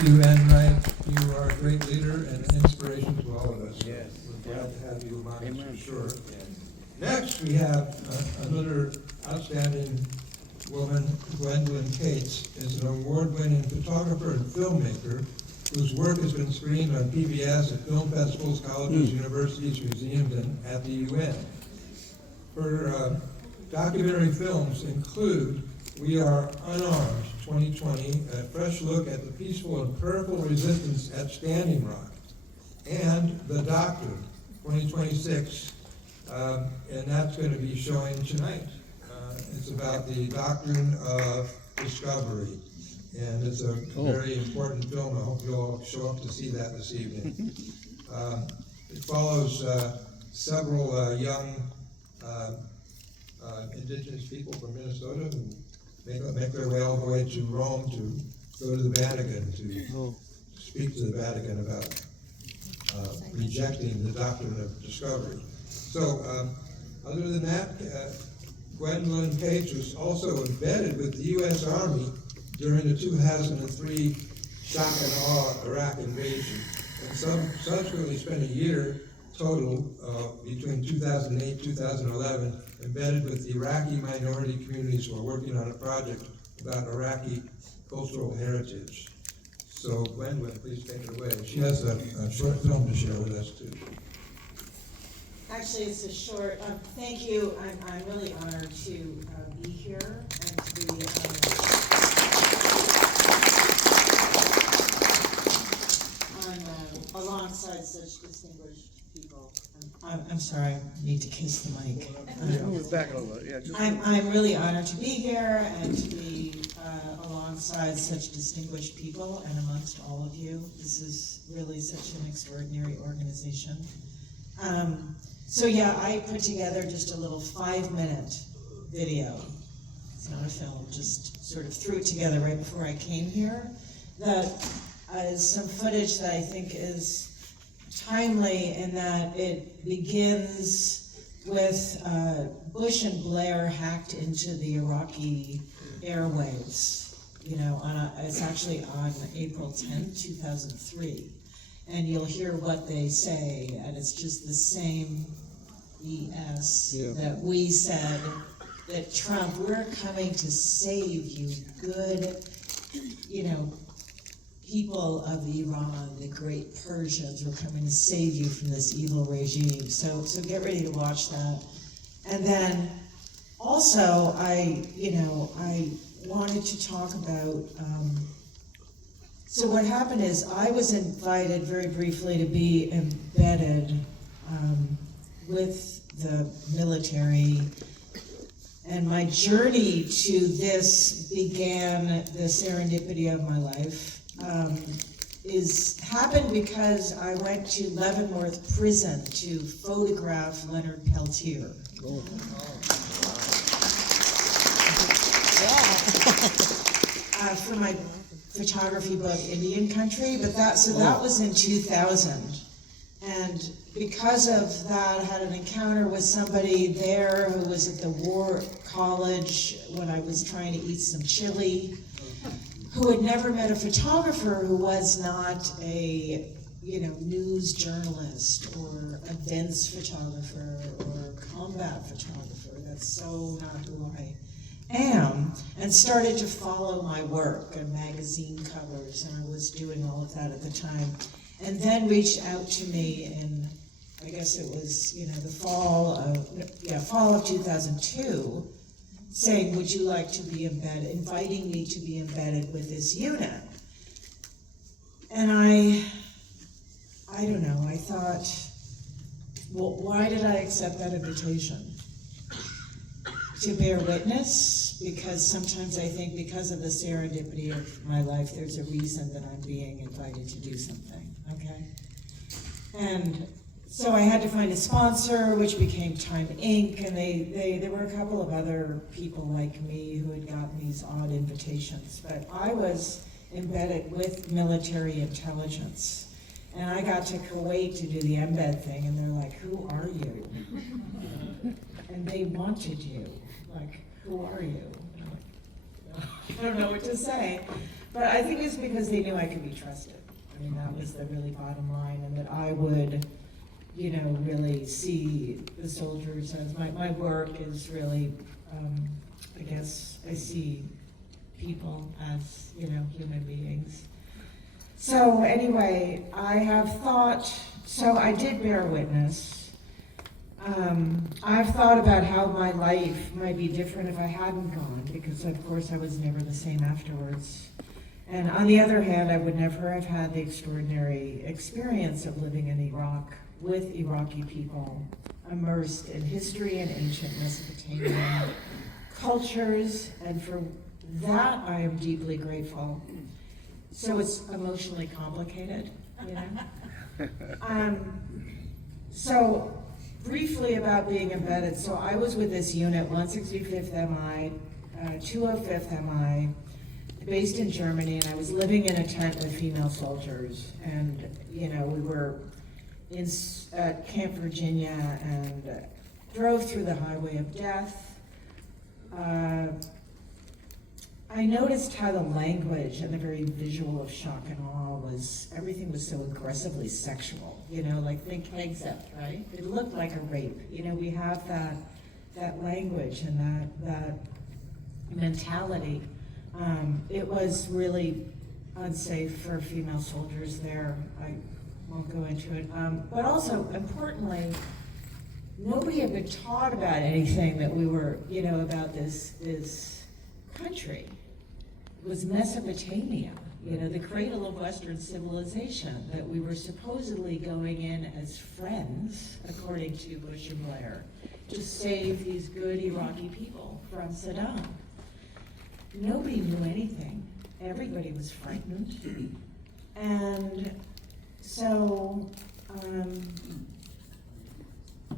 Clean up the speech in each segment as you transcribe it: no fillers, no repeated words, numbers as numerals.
Thank you, Ann Wright. You are a great leader and an inspiration to all of us. Yes. We're glad to have you among us, Amen. for sure. Next, we have another outstanding woman, Gwendolen Cates, is an award-winning photographer and filmmaker whose work has been screened on PBS at film festivals, colleges, universities, museums, and at the UN. Her documentary films include We Are Unarmed, 2020, a fresh look at the peaceful and prayerful resistance at Standing Rock, and The Doctor, 2026, and that's going to be showing tonight. It's about the doctrine of discovery, and it's a very important film. I hope you'll all show up to see that this evening. It follows several young indigenous people from Minnesota who make their way all the way to Rome to go to the Vatican to speak to the Vatican about rejecting the doctrine of discovery. So, other than that, Gwendolen Cates was also embedded with the U.S. Army during the 2003 shock and awe Iraq invasion, and subsequently spent a year total between 2008 and 2011 embedded with the Iraqi minority communities who are working on a project about Iraqi cultural heritage. So Gwendolen, please take it away. She has a short film to share with us too. Actually, it's a short, thank you. I'm really honored to be here and to be alongside such distinguished people. I'm sorry, I need to kiss the mic. Back a little bit, yeah. I'm really honored to be here and to be alongside such distinguished people and amongst all of you. This is really such an extraordinary organization. So yeah, I put together just a little 5-minute video. It's not a film, just sort of threw it together right before I came here. That is some footage that I think is timely in that it begins with Bush and Blair hacked into the Iraqi airwaves. You know, it's actually on April 10th, 2003. And you'll hear what they say, and it's just the same BS that we said, that Trump, we're coming to save you, good, you know, people of Iran, the great Persians, we're coming to save you from this evil regime. So get ready to watch that. And then also, I wanted to talk about, so what happened is I was invited very briefly to be embedded with the military, and my journey to this began, the serendipity of my life, happened because I went to Leavenworth Prison to photograph Leonard Peltier. For my photography book, Indian Country, but that was in 2000. And because of that, I had an encounter with somebody there who was at the War College when I was trying to eat some chili, who had never met a photographer who was not a, news journalist or events photographer or combat photographer. That's so not who I am, and started to follow my work and magazine covers, and I was doing all of that at the time. And then reached out to me in, I guess it was, the fall of 2002, saying, would you like to be embedded, inviting me to be embedded with this unit. And I don't know, I thought, well, why did I accept that invitation? To bear witness, because sometimes I think because of the serendipity of my life, there's a reason that I'm being invited to do something, okay? And so I had to find a sponsor, which became Time Inc., and there were a couple of other people like me who had gotten these odd invitations, but I was embedded with military intelligence. And I got to Kuwait to do the embed thing, and they're like, who are you? And they wanted you. Like, who are you? And I'm like, I don't know what to say. But I think it's because they knew I could be trusted. I mean, that was the really bottom line, and that I would, you know, really see the soldiers as, my work is really, I guess, I see people as, you know, human beings. So anyway, I have thought, so I did bear witness. I've thought about how my life might be different if I hadn't gone, because of course I was never the same afterwards. And on the other hand, I would never have had the extraordinary experience of living in Iraq with Iraqi people, immersed in history and ancient Mesopotamian cultures, and for that I am deeply grateful. So it's emotionally complicated, you know? So briefly about being embedded. So I was with this unit, 165th MI, 205th MI, based in Germany, and I was living in a tent with female soldiers. And, you know, we were in Camp Virginia and drove through the highway of death. I noticed how the language and the very visual of shock and awe was, everything was so aggressively sexual, you know, like think exit, right? It looked like a rape. You know, we have that language and that mentality. It was really unsafe for female soldiers there. I won't go into it. But also, importantly, nobody had been taught about anything that we were, you know, about this country. It was Mesopotamia, you know, the cradle of Western civilization, that we were supposedly going in as friends, according to Bush and Blair, to save these good Iraqi people from Saddam. Nobody knew anything. Everybody was frightened. And so,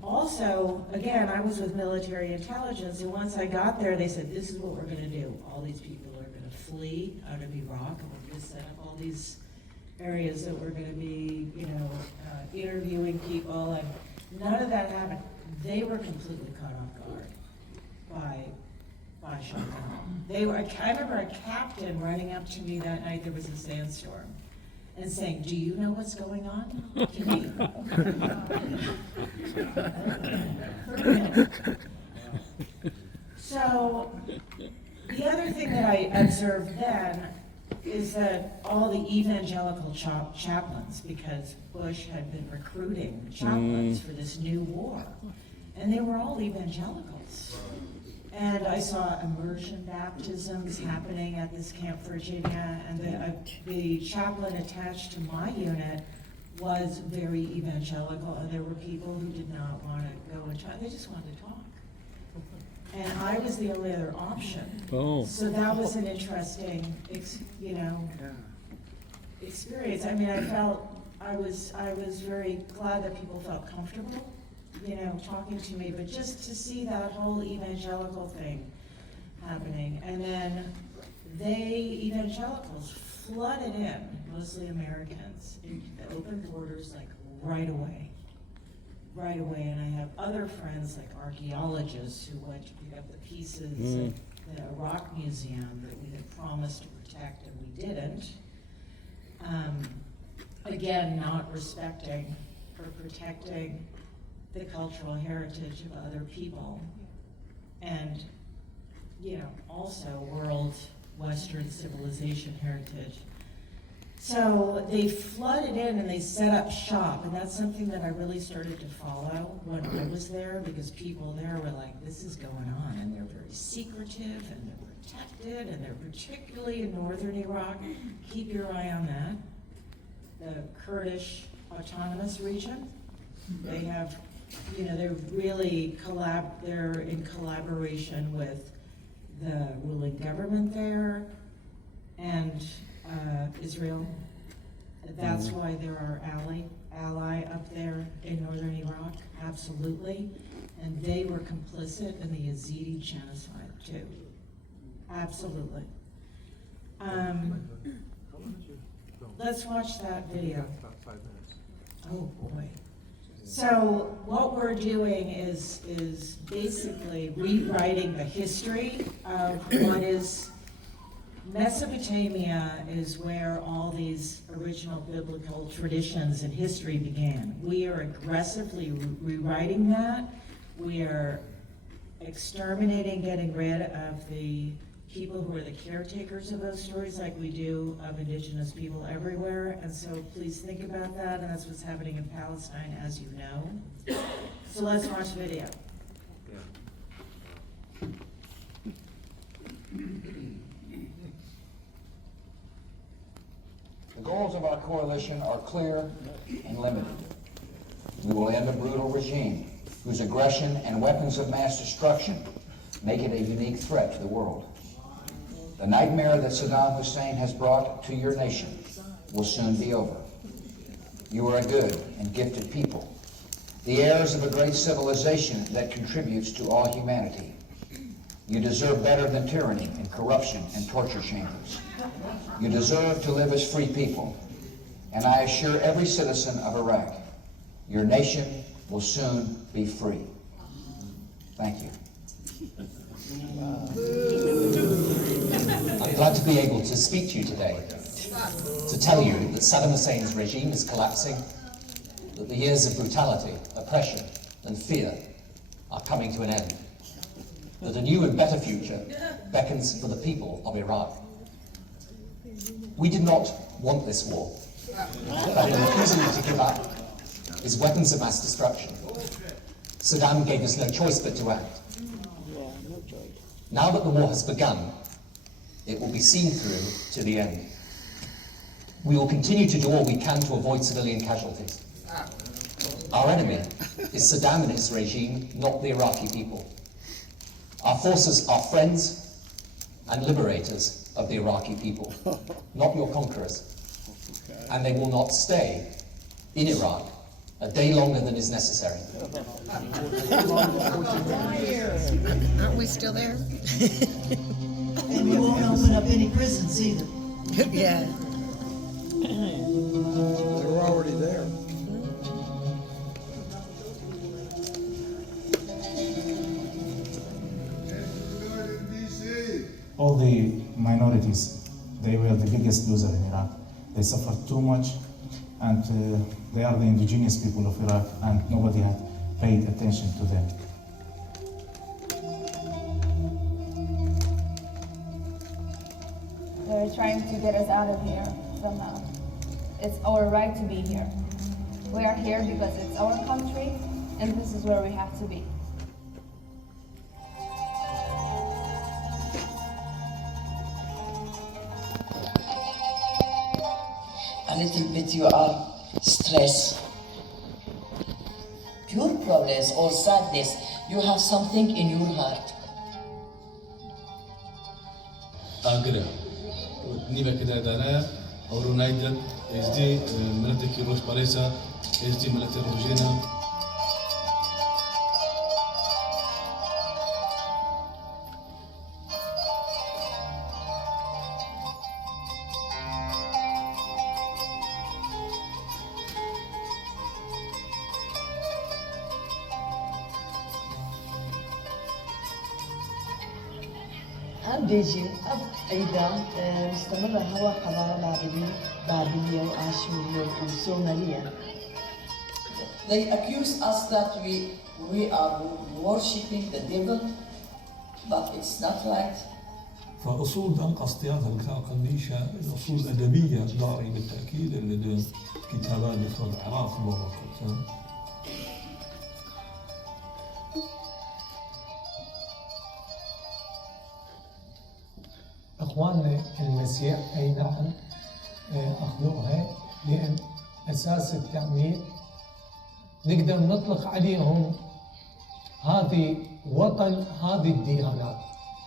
also, again, I was with military intelligence, and once I got there, they said, this is what we're gonna do. All these people are gonna flee out of Iraq, and we're gonna set up all these areas that we're gonna be, you know, interviewing people, and none of that happened. They were completely caught off guard by shutdown. I remember a captain running up to me that night, there was a sandstorm, and saying, do you know what's going on? To me. So, the other thing that I observed then is that all the evangelical chaplains, because Bush had been recruiting chaplains for this new war, and they were all evangelicals. And I saw immersion baptisms happening at this Camp Virginia, and the chaplain attached to my unit was very evangelical, and there were people who did not want to go and talk, they just wanted to talk. And I was the only other option. Oh. So that was an interesting, you know, experience. I mean, I was very glad that people felt comfortable, you know, talking to me, but just to see that whole evangelical thing happening. And then evangelicals flooded in, mostly Americans, into the open borders like right away. And I have other friends like archaeologists who went to pick up the pieces of the Iraq Museum that we had promised to protect and we didn't. Again, not respecting or protecting the cultural heritage of other people, and, you know, also world Western civilization heritage. So they flooded in and they set up shop, and that's something that I really started to follow when I was there, because people there were like, this is going on, and they're very secretive and they're protected, and they're particularly in northern Iraq. Keep your eye on that. The Kurdish Autonomous Region, they have, you know, they're really they're in collaboration with the ruling government there and Israel. That's why they're our ally up there in northern Iraq, absolutely. And they were complicit in the Yazidi genocide too, absolutely. Let's watch that video. About 5 minutes. Oh boy. So what we're doing is basically rewriting the history of what is Mesopotamia is where all these original biblical traditions and history began. We are aggressively rewriting that. We are exterminating, getting rid of the people who are the caretakers of those stories like we do of indigenous people everywhere. And so please think about that, and that's what's happening in Palestine, as you know. So let's watch video. The goals of our coalition are clear and limited. We will end a brutal regime whose aggression and weapons of mass destruction make it a unique threat to the world. The nightmare that Saddam Hussein has brought to your nation will soon be over. You are a good and gifted people, the heirs of a great civilization that contributes to all humanity. You deserve better than tyranny and corruption and torture chambers. You deserve to live as free people, and I assure every citizen of Iraq, your nation will soon be free. Thank you. I'm glad to be able to speak to you today, to tell you that Saddam Hussein's regime is collapsing, that the years of brutality, oppression, and fear are coming to an end, that a new and better future beckons for the people of Iraq. We did not want this war, but in refusing to give up his weapons of mass destruction, Saddam gave us no choice but to act. Now that the war has begun, it will be seen through to the end. We will continue to do all we can to avoid civilian casualties. Our enemy is Saddam and his regime, not the Iraqi people. Our forces are friends and liberators of the Iraqi people, not your conquerors. And they will not stay in Iraq a day longer than is necessary. Aren't we still there? And we won't open up any prisons either. Yeah. They were already there. All the minorities, they were the biggest loser in Iraq. They suffered too much, and they are the indigenous people of Iraq, and nobody had paid attention to them. They're trying to get us out of here somehow. It's our right to be here. We are here because it's our country, and this is where we have to be. A little bit you are stressed. Pure problems or sadness, you have something in your heart. Agra. Niva Kedadana, or United, SD, Military Rosh Paresa, SD Military Rogena. بيجي أيضا مستمرة هو حضارة بابلية وآشورية وسومرية. They accuse us that we are worshipping the devil, but it's not right. فأصول قصديات الكنيشة الأصول الأدبية داري بالتأكيد اللي لدى كتابات دكتور العراق وكتاب أخواننا المسيح أي نعم أخذوها لأن أساس التأمين نقدر نطلق عليهم هذه وطن هذه الديانات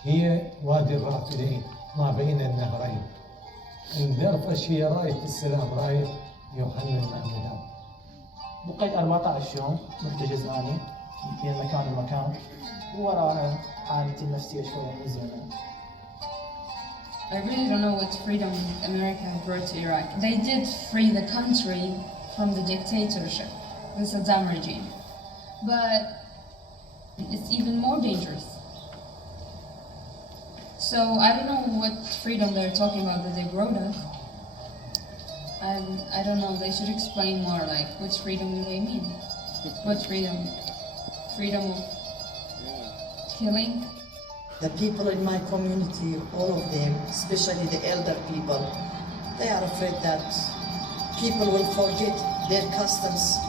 هي وادي الرافدين ما بين النهرين. الدرفش هي راية السلام راية يوحنا المعمدان. بقيت 14 يوم محتجز أني بين مكان ومكان ووراها حالتي النفسية شوية مزينة. I really don't know what freedom America brought to Iraq. They did free the country from the dictatorship, the Saddam regime. But it's even more dangerous. So I don't know what freedom they're talking about that they wrote us. I don't know, they should explain more, like, which freedom do they mean? What freedom? Freedom of killing? The people in my community, all of them, especially the elder people, they are afraid that people will forget their customs,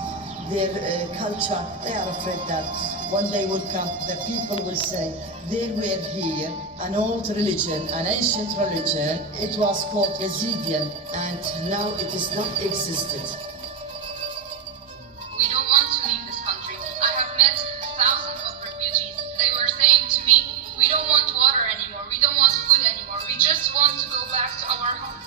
their culture. They are afraid that one day will come, the people will say, there were here an old religion, an ancient religion, it was called Yazidiyyan, and now it is not existed. We don't want to leave this country. I have met thousands of refugees. They were saying to me, we don't want water anymore, we don't want food anymore, we just want to go back to our home.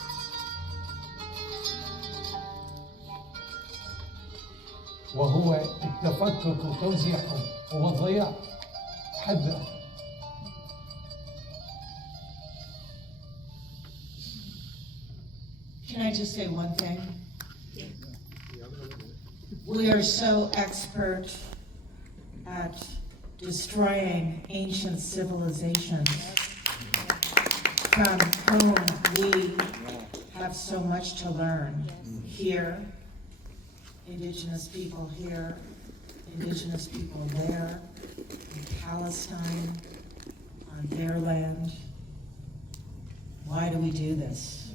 وهو التفكك وتوزيعهم وضياع حد. Can I just say one thing? We are so expert at destroying ancient civilizations from whom we have so much to learn. Here, indigenous people here, indigenous people there, in Palestine, on their land. Why do we do this?